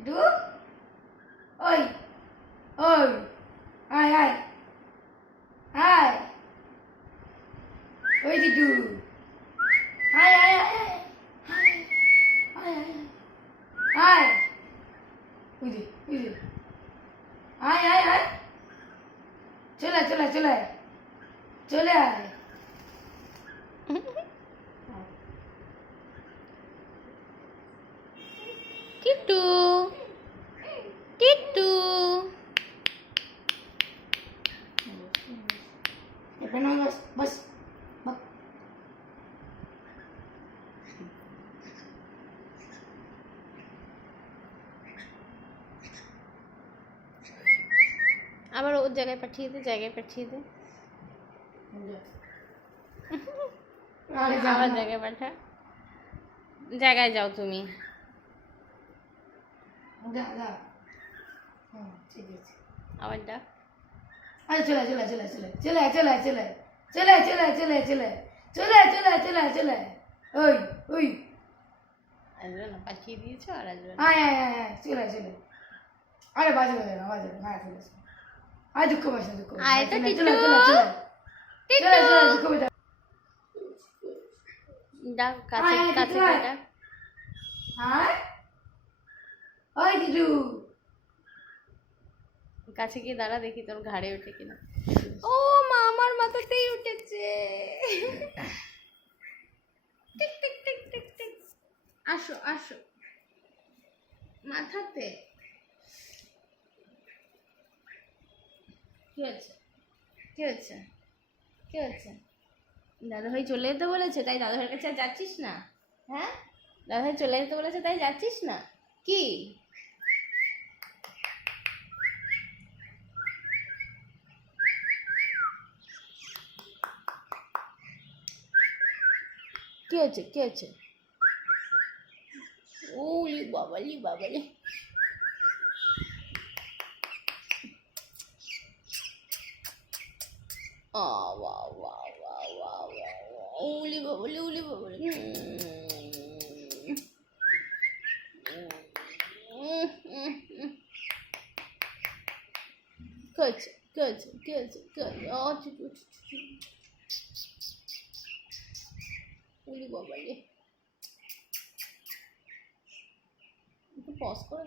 টিটু ওই ওই আয় আয় আয় ওই টিটু আয় আয় আয় আয় আয় আয় আয় ওই যে আয় আয় আয় চলে চলে চলে চলে আয় টিটু টিটু এখানে বস বস বস। আবার ওর জায়গায় পাঠিয়ে দে আরে যা আবার না। জায়গায় পাঠা জায়গায় যাও তুমি যা যা ঠিক আছে আবার ডাক আরে চলে চলে চলে চলে চলে চলে চলে চলে চলে চলে চলে চলে চলে চলে চলে ওই ওই আসবে না পাঠিয়ে দিয়েছো আর আসবে না আয় আয় আয় আয় চলে চলে আরে বাজবে না হ্যাঁ চলে চলে আয় দুঃখ পাস না দুঃখ আয় তো চলে টিটু। চলে চলে চলে চলে চলে দুঃখ পাস না। ডাক কাছে আয়, কাছে টিটু, আয়। ডাক হ্যাঁ ওই দিদু কাছে গিয়ে দাঁড়া দেখি তোর ঘাড়ে ওঠে কিনা ও মা আমার মাথাতেই উঠেছে tick tick tick tick tick আসো আসো মাথাতে কি হয়েছে কি হয়েছে কি হয়েছে দাদাভাই চলে যেতে বলেছে তাই দাদাভাইয়ের কাছে আর যাচ্ছিস না হ্যাঁ দাদাভাই চলে যেতে বলেছে তাই যাচ্ছিস না কি কি হয়েছে কি হয়েছে ওলি বাবালি বাবালি ওলি বাবালি ওলি বাবালি কি হয়েছে কি হয়েছে কি হয়েছে ওলি বাবালি একটু পজ করে